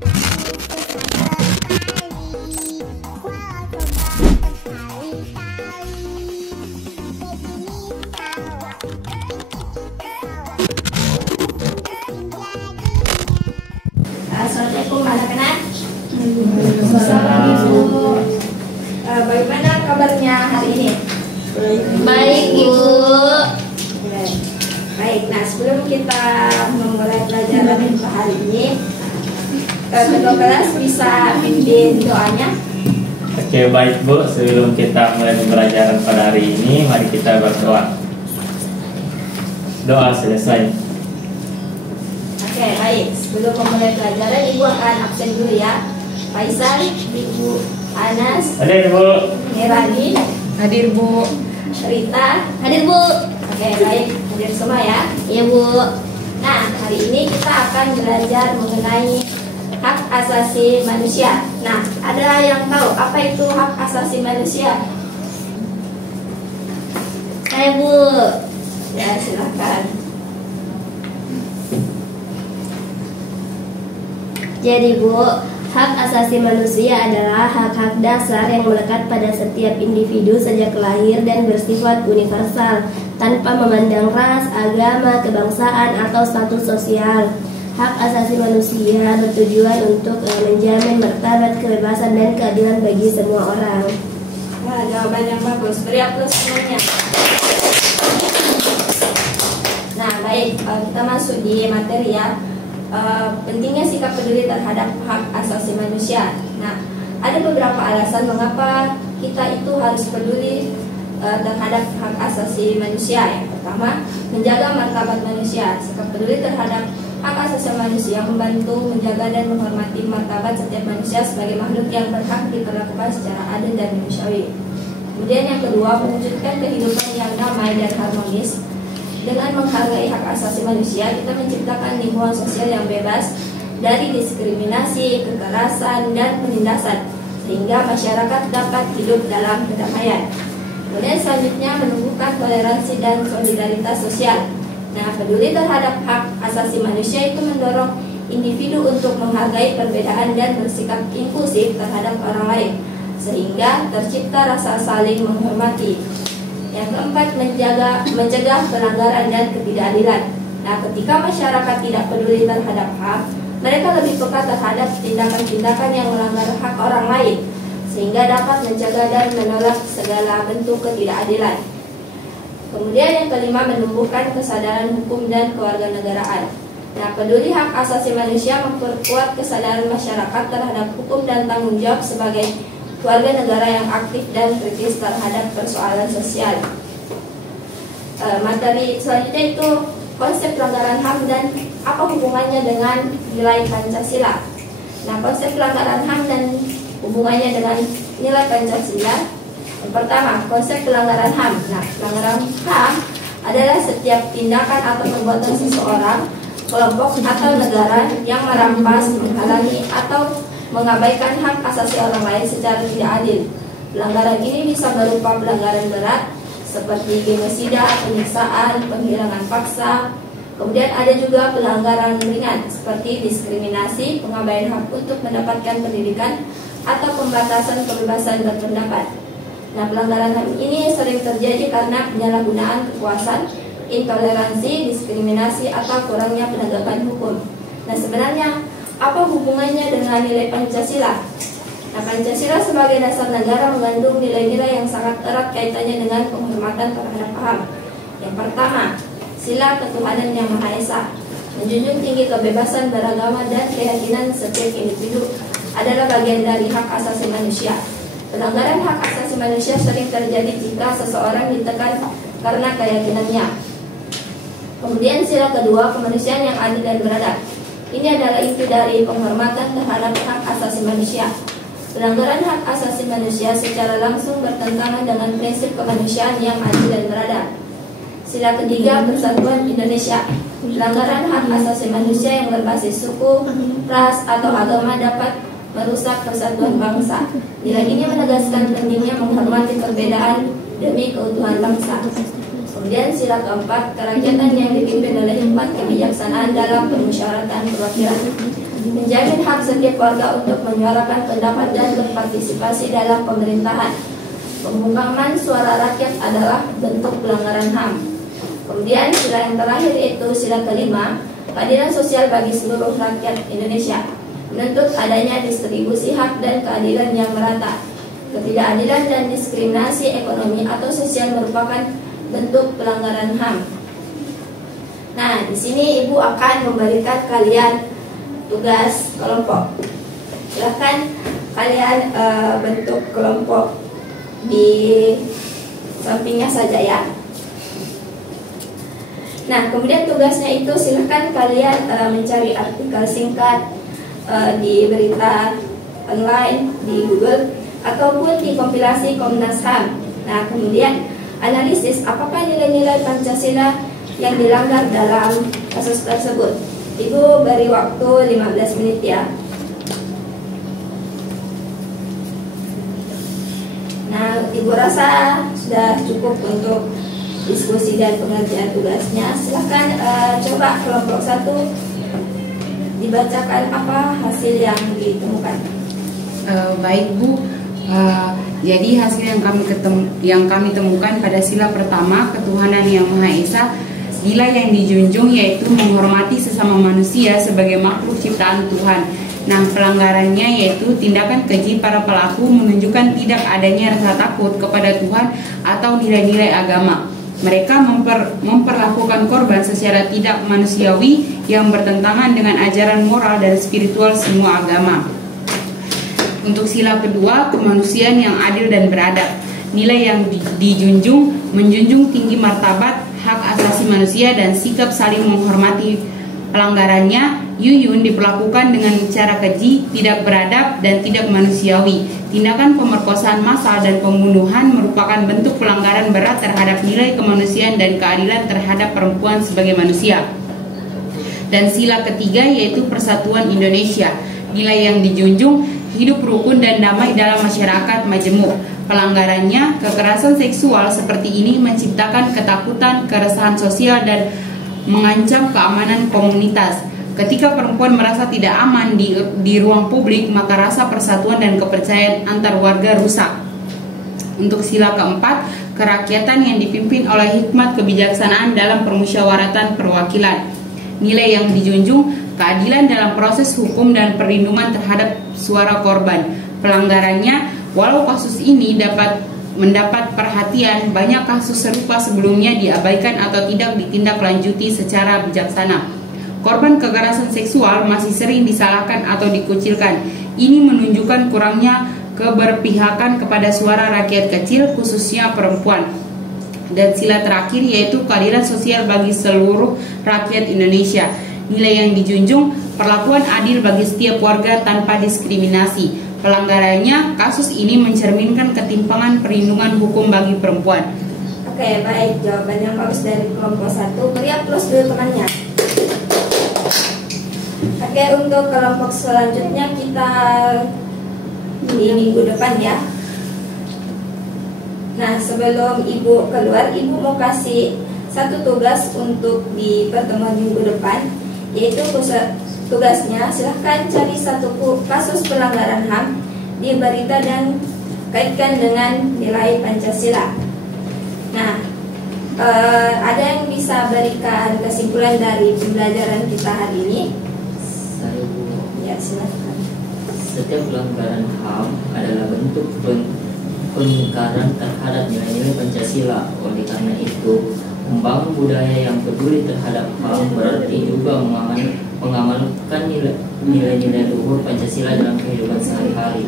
Assalamualaikum anak-anak. Assalamualaikum. Bagaimana kabarnya hari ini? Baik, Bu. Baik. Nah, sebelum kita memulai pelajaran hari ini, kedua kelas bisa pimpin doanya. Oke, baik Bu. Sebelum kita mulai pembelajaran pada hari ini, mari kita berdoa. Doa selesai. Oke, baik. Sebelum memulai pelajaran, Ibu akan absen dulu ya. Faisal, Ibu Anas, Hadir Bu. Herani, Hadir, Bu. Rita. Hadir, Bu. Oke, baik. Hadir semua ya. Iya, Bu. Nah, hari ini kita akan belajar mengenai hak asasi manusia. Nah, ada yang tahu apa itu hak asasi manusia? Saya, Bu. Ya, silakan. Jadi, Bu, hak asasi manusia adalah hak-hak dasar yang melekat pada setiap individu sejak lahir dan bersifat universal, tanpa memandang ras, agama, kebangsaan, atau status sosial. Hak asasi manusia bertujuan untuk menjamin martabat, kebebasan, dan keadilan bagi semua orang. Nah, jawaban yang bagus. Beri aplaus semuanya. Nah, baik. Kita masuk di materi ya. Pentingnya sikap peduli terhadap hak asasi manusia. Nah, ada beberapa alasan mengapa kita itu harus peduli terhadap hak asasi manusia. Yang pertama, menjaga martabat manusia. Sikap peduli terhadap hak asasi manusia membantu menjaga dan menghormati martabat setiap manusia sebagai makhluk yang berhak diperlakukan secara adil dan manusiawi. Kemudian yang kedua, mewujudkan kehidupan yang damai dan harmonis. Dengan menghargai hak asasi manusia, kita menciptakan lingkungan sosial yang bebas dari diskriminasi, kekerasan, dan penindasan, sehingga masyarakat dapat hidup dalam kedamaian. Kemudian selanjutnya, menumbuhkan toleransi dan solidaritas sosial. Nah, peduli terhadap hak asasi manusia itu mendorong individu untuk menghargai perbedaan dan bersikap inklusif terhadap orang lain, sehingga tercipta rasa saling menghormati. Yang keempat, mencegah pelanggaran dan ketidakadilan. Nah, ketika masyarakat tidak peduli terhadap hak, mereka lebih peka terhadap tindakan-tindakan yang melanggar hak orang lain, sehingga dapat mencegah dan menolak segala bentuk ketidakadilan. Kemudian yang kelima, menumbuhkan kesadaran hukum dan kewarganegaraan. Nah, peduli hak asasi manusia memperkuat kesadaran masyarakat terhadap hukum dan tanggung jawab sebagai warga negara yang aktif dan kritis terhadap persoalan sosial. Materi selanjutnya itu konsep pelanggaran HAM dan apa hubungannya dengan nilai Pancasila. Nah, konsep pelanggaran HAM dan hubungannya dengan nilai Pancasila. Yang pertama, konsep pelanggaran HAM. Nah, pelanggaran HAM adalah setiap tindakan atau perbuatan seseorang, kelompok atau negara yang merampas, menghalangi atau mengabaikan hak asasi orang lain secara tidak adil. Pelanggaran ini bisa berupa pelanggaran berat seperti genosida, penyiksaan, penghilangan paksa. Kemudian ada juga pelanggaran ringan seperti diskriminasi, pengabaian hak untuk mendapatkan pendidikan, atau pembatasan kebebasan berpendapat. Nah, pelanggaran HAM ini sering terjadi karena penyalahgunaan kekuasaan, intoleransi, diskriminasi, atau kurangnya penegakan hukum. Nah, sebenarnya apa hubungannya dengan nilai Pancasila? Nah, Pancasila sebagai dasar negara mengandung nilai-nilai yang sangat erat kaitannya dengan penghormatan terhadap HAM. Yang pertama, sila ketuhanan yang Maha Esa, menjunjung tinggi kebebasan beragama dan keyakinan setiap individu adalah bagian dari hak asasi manusia. Pelanggaran hak asasi manusia sering terjadi jika seseorang ditekan karena keyakinannya. Kemudian sila kedua, kemanusiaan yang adil dan beradab. Ini adalah inti dari penghormatan terhadap hak asasi manusia. Pelanggaran hak asasi manusia secara langsung bertentangan dengan prinsip kemanusiaan yang adil dan beradab. Sila ketiga, persatuan Indonesia. Pelanggaran hak asasi manusia yang berbasis suku, ras, atau agama dapat merusak persatuan bangsa. Nilai ini menegaskan pentingnya menghormati perbedaan demi keutuhan bangsa. Kemudian sila keempat, kerakyatan yang dipimpin oleh hikmat kebijaksanaan dalam permusyawaratan perwakilan. menjamin hak setiap warga untuk menyuarakan pendapat dan berpartisipasi dalam pemerintahan. Pembungkaman suara rakyat adalah bentuk pelanggaran HAM. Kemudian sila yang terakhir yaitu sila kelima, keadilan sosial bagi seluruh rakyat Indonesia, menuntut adanya distribusi hak dan keadilan yang merata. Ketidakadilan dan diskriminasi ekonomi atau sosial merupakan bentuk pelanggaran HAM. Nah, di sini Ibu akan memberikan kalian tugas kelompok. Silakan kalian bentuk kelompok di sampingnya saja ya. Nah, kemudian tugasnya itu silakan kalian mencari artikel singkat di berita online di Google ataupun di kompilasi Komnas HAM. Nah, kemudian analisis apakah nilai-nilai Pancasila yang dilanggar dalam kasus tersebut. Ibu beri waktu 15 menit ya. Nah, Ibu rasa sudah cukup untuk diskusi dan pengerjaan tugasnya. Silakan coba kelompok 1 dibacakan apa hasil yang ditemukan. Baik Bu, jadi hasil yang kami temukan pada sila pertama, ketuhanan yang Maha Esa, nilai yang dijunjung yaitu menghormati sesama manusia sebagai makhluk ciptaan Tuhan. Nah, pelanggarannya yaitu tindakan keji para pelaku menunjukkan tidak adanya rasa takut kepada Tuhan atau nilai-nilai agama. Mereka memperlakukan korban secara tidak manusiawi yang bertentangan dengan ajaran moral dan spiritual semua agama. Untuk sila kedua, kemanusiaan yang adil dan beradab. Nilai yang dijunjung menjunjung tinggi martabat, hak asasi manusia dan sikap saling menghormati. Pelanggarannya, Yuyun diperlakukan dengan cara keji, tidak beradab, dan tidak manusiawi. Tindakan pemerkosaan massal dan pembunuhan merupakan bentuk pelanggaran berat terhadap nilai kemanusiaan dan keadilan terhadap perempuan sebagai manusia. Dan sila ketiga yaitu persatuan Indonesia. Nilai yang dijunjung, hidup rukun dan damai dalam masyarakat majemuk. Pelanggarannya, kekerasan seksual seperti ini menciptakan ketakutan, keresahan sosial, dan mengancam keamanan komunitas. Ketika perempuan merasa tidak aman di ruang publik, maka rasa persatuan dan kepercayaan antar warga rusak. Untuk sila keempat, kerakyatan yang dipimpin oleh hikmat kebijaksanaan dalam permusyawaratan perwakilan. Nilai yang dijunjung, keadilan dalam proses hukum dan perlindungan terhadap suara korban. Pelanggarannya, walau kasus ini mendapat perhatian, banyak kasus serupa sebelumnya diabaikan atau tidak ditindaklanjuti secara bijaksana. Korban kekerasan seksual masih sering disalahkan atau dikucilkan. Ini menunjukkan kurangnya keberpihakan kepada suara rakyat kecil, khususnya perempuan. Dan sila terakhir yaitu keadilan sosial bagi seluruh rakyat Indonesia. Nilai yang dijunjung, perlakuan adil bagi setiap warga tanpa diskriminasi. Pelanggarannya, kasus ini mencerminkan ketimpangan perlindungan hukum bagi perempuan. Oke, baik, jawaban yang bagus dari kelompok 1. Beri aplaus dulu temannya. Oke, untuk kelompok selanjutnya kita di minggu depan ya. Nah, sebelum Ibu keluar, Ibu mau kasih satu tugas untuk di pertemuan minggu depan, yaitu tugasnya silahkan cari satu kasus pelanggaran HAM di berita dan kaitkan dengan nilai Pancasila. Nah, ada yang bisa berikan kesimpulan dari pembelajaran kita hari ini? Saya Bu. Ya, silahkan. Setiap pelanggaran HAM adalah bentuk pengingkaran terhadap nilai-nilai Pancasila. Oleh karena itu, membangun budaya yang peduli terhadap HAM berarti juga mengamalkan nilai-nilai luhur Pancasila dalam kehidupan sehari-hari.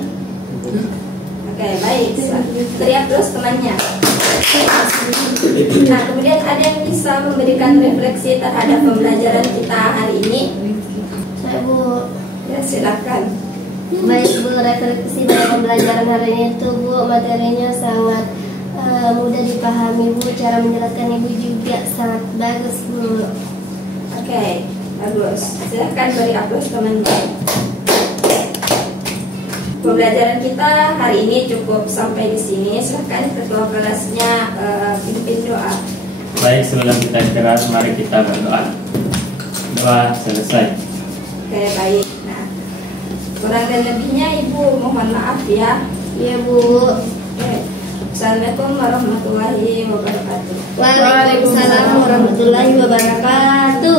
Oke, baik. Beri aplaus temannya. Nah, kemudian ada yang bisa memberikan refleksi terhadap pembelajaran kita hari ini? Saya Bu. Ya, silakan. Baik Bu, refleksi dari pembelajaran hari ini itu Bu, materinya sangat mudah dipahami Bu, cara menjelaskan Ibu juga sangat bagus Bu. Oke, bagus. Silakan beri aplaus teman-teman. Pembelajaran kita hari ini cukup sampai di sini. Silakan ketua kelasnya pimpin doa. Baik, sebelum kita istirahat, mari kita berdoa. Doa selesai. Oke, baik. Nah, Kurang dan lebihnya Ibu mohon maaf ya. Iya Bu. Oke. Assalamualaikum warahmatullahi wabarakatuh. Waalaikumsalam warahmatullahi wabarakatuh.